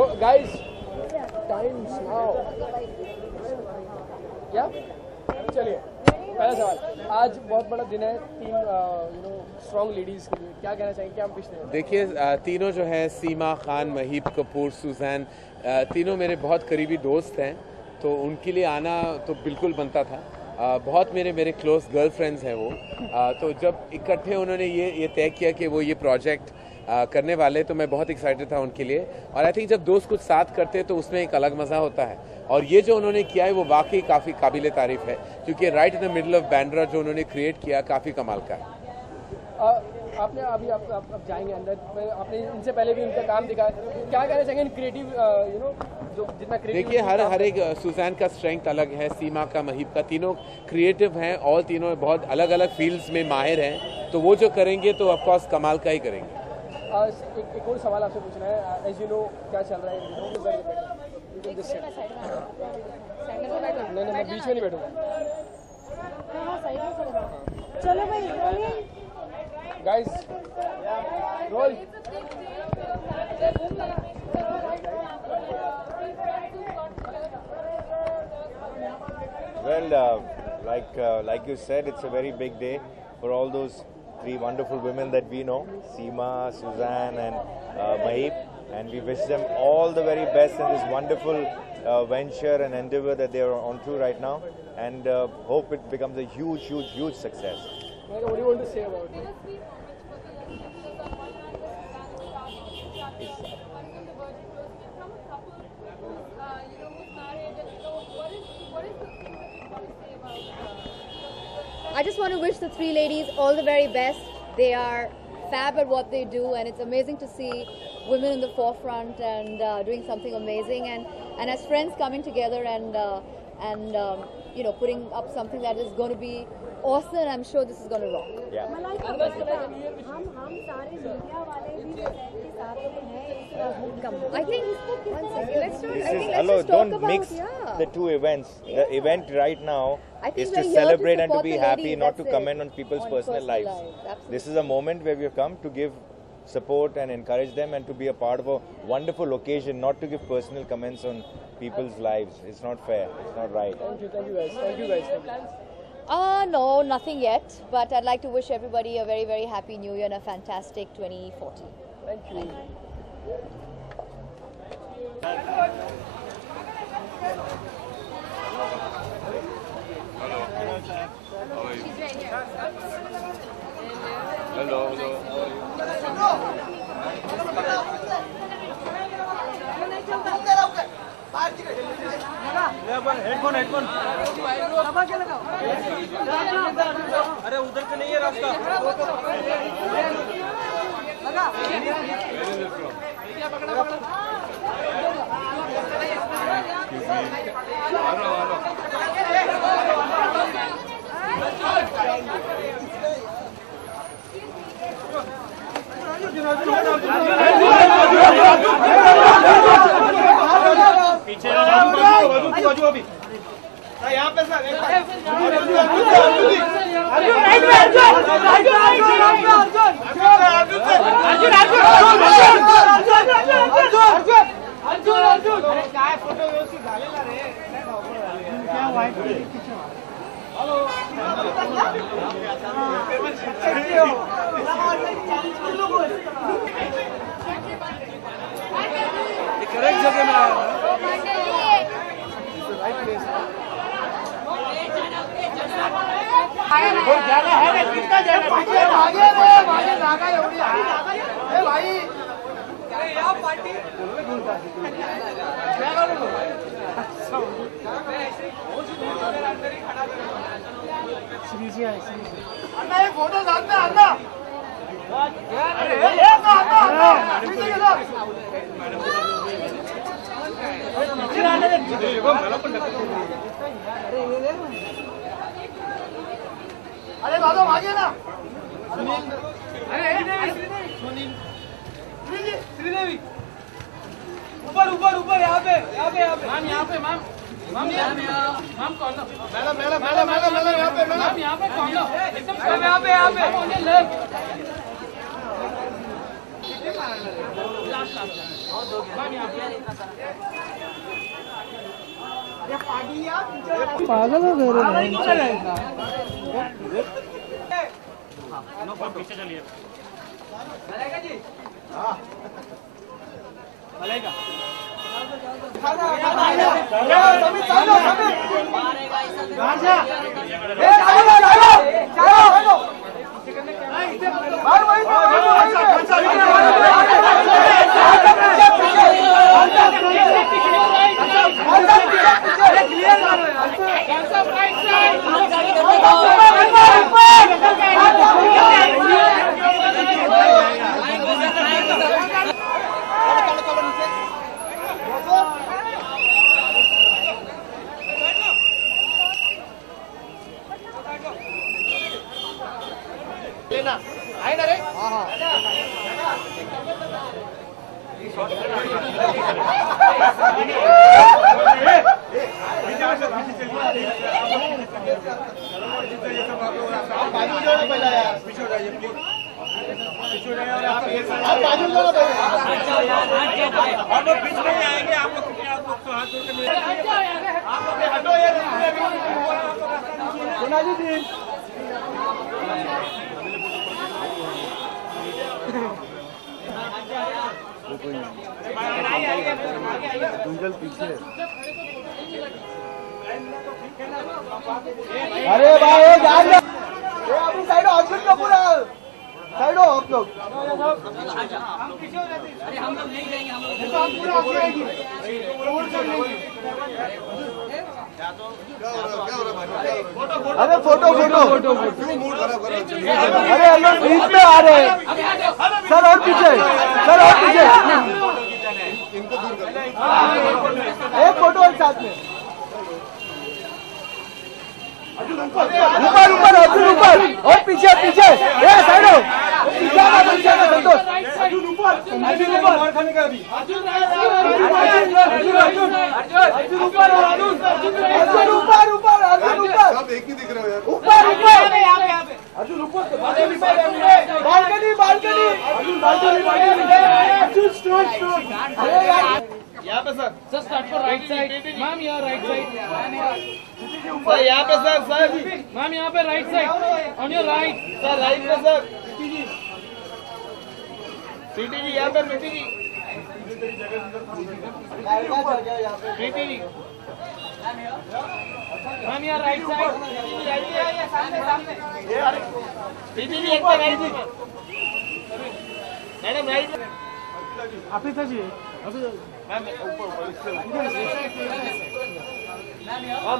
So guys, time's now. क्या? चलिए पहला सवाल, आज बहुत बड़ा दिन है तीन स्ट्रॉन्ग लेडीज के लिए, क्या कहना चाहिए, क्या हम पिछले? देखिए तीनों जो हैं, सीमा खान, महीप कपूर, सुजैन, तीनों मेरे बहुत करीबी दोस्त हैं, तो उनके लिए आना तो बिल्कुल बनता था। बहुत मेरे क्लोज गर्लफ्रेंड्स हैं वो, तो जब इकट्ठे उन्होंने ये तय किया कि वो ये प्रोजेक्ट करने वाले, तो मैं बहुत एक्साइटेड था उनके लिए। और आई थिंक जब दोस्त कुछ साथ करते हैं तो उसमें एक अलग मज़ा होता है, और ये जो उन्होंने किया है वो वाकई काफ़ी काबिल तारीफ है, क्योंकि right in the middle of Bandra जो उन्होंने क्रिएट किया काफ़ी कमाल का है। आपने अभी आप जाएंगे अंदर, आपने इनसे पहले भी इनका काम दिखा, क्या कहना चाहेंगे क्रिएटिव जो जितना क्रिएटिव? देखिए हर एक सुजैन का स्ट्रेंथ अलग है, सीमा का, महीप का, तीनों क्रिएटिव हैं और तीनों बहुत अलग अलग फील्ड्स में माहिर हैं, तो वो जो करेंगे तो ऑफकोर्स कमाल का ही करेंगे। एक और सवाल आपसे पूछना है, एज यू नो क्या चल रहा है, नहीं मैं बीच में नहीं बैठूंगा। चलो भाई guys roll. Well, like you said, it's a very big day for all those three wonderful women that we know, Seema, Suzanne and Mahip, and we wish them all the very best in this wonderful venture and endeavor that they are on to right now, and hope it becomes a huge success. What do you want to say about it? I just want to wish the three ladies all the very best. They are fab at what they do, and it's amazing to see women in the forefront and doing something amazing, and as friends coming together and putting up something that is going to be awesome. I'm sure this is going to rock. Yeah. I think one second. Let's Don't talk mix about, the two events. The event right now is to we're here celebrate to and to support be the happy, ladies, not to that's comment it. on people's On personal lives. Absolutely. This is a moment where we have come to give support and encourage them and to be a part of a wonderful occasion, not to give personal comments on people's lives. It's not fair. It's not right. Thank you guys. No, nothing yet. But I'd like to wish everybody a very, very happy New Year and a fantastic 2014. Thank you. Hello. How are you? She's right here. Hello. How are you? Headphone अरे उधर से नहीं है रास्ता पीछे बाजू अभी यहाँ पे सर अर्जुन काय फोटो व्यवस्थित झालेला रे करेक्ट जगह में जागा है रे कितना जागा पीछे भागे रे भागे जागा एवढी ए भाई अरे या पार्टी अन्ना एक फोटो साथ में अन्ना अरे एक अन्ना अरे दादा भागे ना सुनील अरे सुनील श्रीदेवी ऊपर यहाँ पे मैम यहाँ पे मैम मैम कौन मैडम यहाँ पे मैम यहाँ पे कौन एकदम यहाँ पे पागल हो गए पीछे चलिए अरे भाई जान लो अभी साइड हो अर्जुन कपूर साइड हो आप लोग अरे हम लोग नहीं जाएंगे हम लोग अरे फोटो फोटो अरे लोग बीच में आ रहे हैं सर और पीछे एक फोटो और साथ में ऊपर ऊपर अर्जुन ऊपर और पीछे पीछे ये साइड हो पीछे संतोष अर्जुन ऊपर मार खाने का अभी अर्जुन ऊपर सब एक ही दिख रहे हो यार ऊपर अर्जुन ऊपर बालकनी अर्जुन स्टोर यहाँ पे sir start for right side ma'am यहाँ राइट साइड सर यहाँ पे सर मैम यहाँ पे right side on your right sir right पे सर सीटी जी यहाँ पे सीटी जी मैम यहाँ राइट साइड सीटी जी एक पे राइट मैडम राइट आप ही था जी मैम ऊपर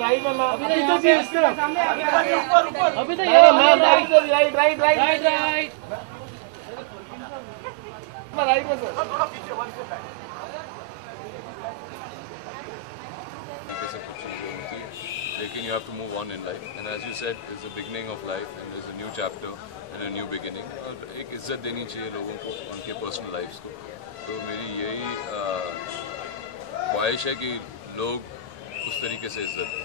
राइट में अभी तो जी इस तरफ अभी तो मैम राइट राइट में सर लेकिन you have to move on in life, and as you said, it's the beginning of life, and there's a new chapter and a new beginning. और एक इज्जत देनी चाहिए लोगों को उनके पर्सनल लाइफ्स को. तो मेरी यही ख्वाहिश है कि लोग उस तरीके से इज्जत दें.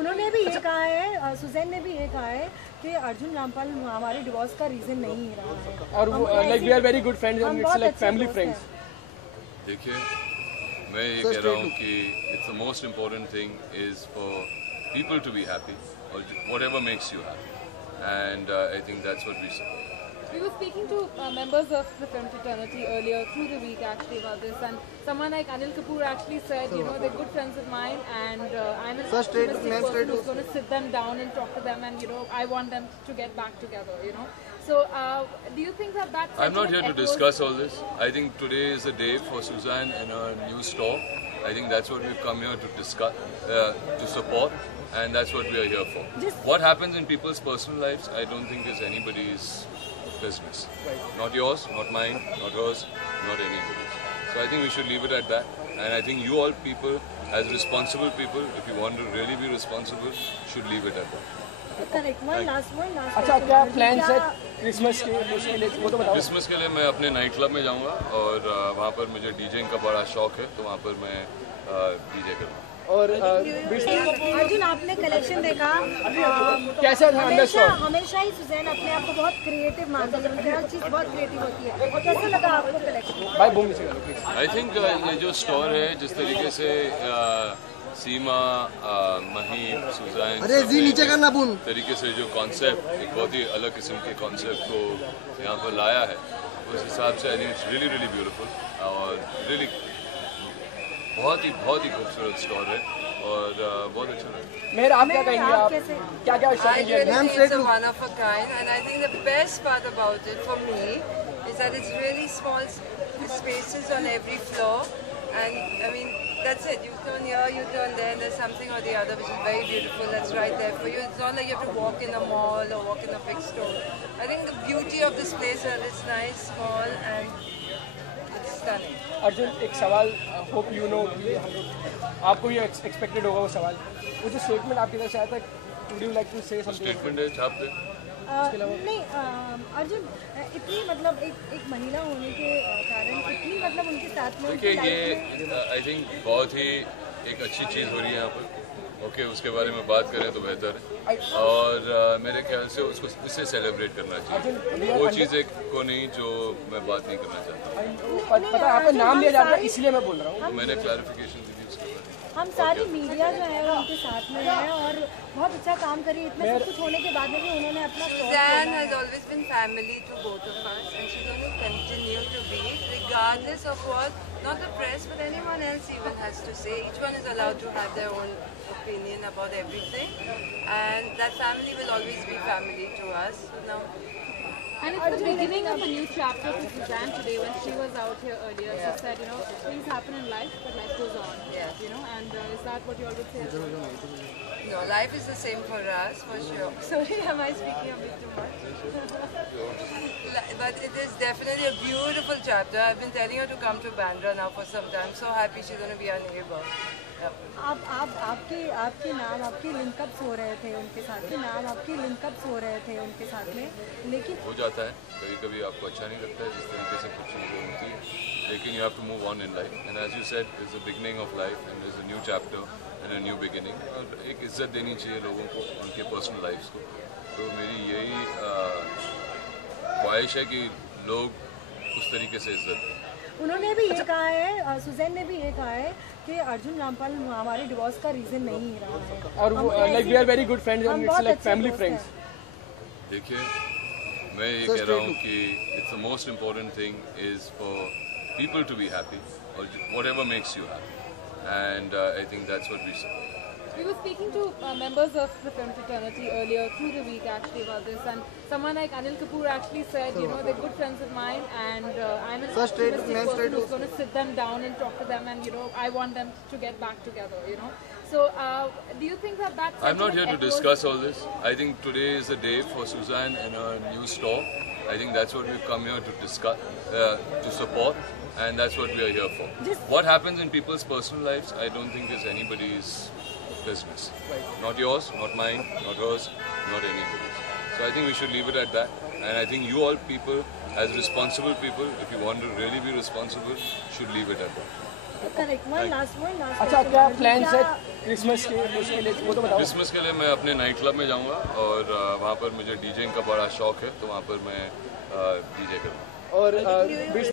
उन्होंने भी ये कहा है, सुजैन ने भी ये कहा है कि अर्जुन रामपाल हमारे डिवोर्स का रीजन नहीं रहा है और like we are very good friends and it's like family friends. देखिए, मैं ये कह रहा हूँ कि it's the most important thing is for people to be happy or whatever makes you happy, and I think that's what we support. We were speaking to members of the film fraternity earlier through the week actually about this, and someone like Anil Kapoor actually said, you know, they're good friends of mine, and I'm an optimistic person who's going to sit them down and talk to them, and you know, I want them to get back together, you know. So, do you think that that's... I'm not here to discuss all this. I think today is the day for Suzanne and her new store. I think that's what we've come here to discuss, to support, and that's what we are here for. What happens in people's personal lives, I don't think is anybody's business. Not yours, not mine, not hers, not anybody's. So I think we should leave it at that. And I think you all people, as responsible people, if you want to really be responsible, should leave it at that. Correct. One last अच्छा, क्या plan है Christmas के लिए वो तो बताओ. Christmas के लिए मैं अपने नाइट क्लब में जाऊंगा और वहाँ पर मुझे डीजेइंग का बड़ा शौक है, तो वहाँ पर मैं डीजे करूँगा. और अर्जुन, आपने कलेक्शन देखा, कैसा था अंदर स्टोर? हमेशा ही सुजैन अपने आप को बहुत क्रिएटिव मानती है, उनकी हर चीज़ बहुत क्रिएटिव होती है। कैसा लगा आपको कलेक्शन? भाई बूम नीचे करो प्लीज। आई थिंक ये जो स्टोर है, जिस तरीके से सीमा, महीप, सुजैन, अरे जी नीचे करना बूम, तरीके से जो कॉन्सेप्ट, एक बहुत ही अलग किस्म के कॉन्सेप्ट को यहाँ पर लाया है, उस हिसाब से I think it's really really beautiful और रियली बहुत ही खूबसूरत स्टोर है और बहुत अच्छा लगा। मेहर, आप क्या कहेंगे? आप क्या क्या शॉपिंग किया? I really think it's a one of a kind, and I think the best part about it for me is that it's really small spaces on every floor, and I mean that's it. You turn here, you turn there, and there's something or the other which is very beautiful. That's right there for you. It's not like you have to walk in a mall or walk in a big store. I think the beauty of this place is it's nice, small, and it's stunning. Arjun, एक सवाल, hope you know, आपको भी expected होगा वो सवाल, वो जो statement आपकी तरफ से आया था, would you like to say something? Statement है, छाप दे। नहीं अर्जुन, इतनी मतलब एक महिला होने के कारण इतनी मतलब उनके साथ में, देखिए ये आई थिंक बहुत ही एक अच्छी चीज़ हो रही है यहाँ पर। ओके, उसके बारे में बात करें तो बेहतर है और मेरे ख्याल से उसको इससे सेलिब्रेट करना चाहिए, वो चीज़ एक को नहीं जो मैं बात नहीं करना चाहता। पता है आपका नाम लिया जाता है इसलिए मैं बोल रहा हूँ। मैंने क्लैरिफिकेशन दी थी उसके बारे में। हम सारी मीडिया जो है वो उनके साथ में है और बहुत अच्छा काम करी, इतना सब कुछ होने के बाद में भी उन्होंने अपना Suzanne has always been family to both of us, and she's going to continue to be, regardless of what not the press but anyone else even has to say. Each one is allowed to have their own opinion about everything, and that family will always be family to us. Now, and it's the beginning of a new chapter for Suzanne today. When she was out here earlier, she said, you know, things happen in life, but life goes on. Yes. You know, and is that what you always say? No, life is the same for us, for sure. Sorry, am I speaking a bit too much? But it is definitely a beautiful chapter. I've been telling her to come to Bandra now for some time. So happy she's going to be our neighbor. आपके नाम, आपके link-ups हो रहे थे उनके साथ, के नाम आपके लिंकअप्स हो रहे थे उनके साथ में, लेकिन हो जाता है कभी कभी, आपको अच्छा नहीं लगता है जिस तरीके से कुछ चीज़ें होती है, लेकिन you have to move on in life, and as you said it's the beginning of life and is a new chapter and a new beginning, और एक इज्जत देनी चाहिए लोगों को उनके पर्सनल लाइफ्स को। तो मेरी यही ख्वाहिश है कि लोग उस तरीके से इज्जत दें। उन्होंने भी ये कहा है, सुजैन ने भी ये कहा है कि अर्जुन रामपाल हमारे डिवोर्स का रीजन नहीं रहा है, और वो like we are very good friends and it's like family friends. देखिए, मैं ये कह रहा हूँ कि it's the most important thing is for people to be happy और whatever makes you happy, and I think that's what we support. We were speaking to members of the film fraternity earlier through the week actually about this, and someone like Anil Kapoor actually said, you know, they're good friends of mine, and I'm an optimistic person who's going to sit them down and talk to them, and you know, I want them to get back together, you know. So, do you think that that's... I'm not here to discuss all this. I think today is the day for Suzanne and her new store. I think that's what we've come here to discuss, to support, and that's what we are here for. What happens in people's personal lives, I don't think is anybody's business. Not yours, not mine, not hers, not anybody's. So I think we should leave it at that. And I think you all people, as responsible people, if you want to really be responsible, should leave it at that. Correct. One last. अच्छा, क्या plans है Christmas के? उसके लिए वो तो बताओ। Christmas के लिए मैं अपने नाइट क्लब में जाऊंगा और वहाँ पर मुझे डीजेइंग का बड़ा शौक है, तो वहाँ पर मैं डीजे करूँगा। और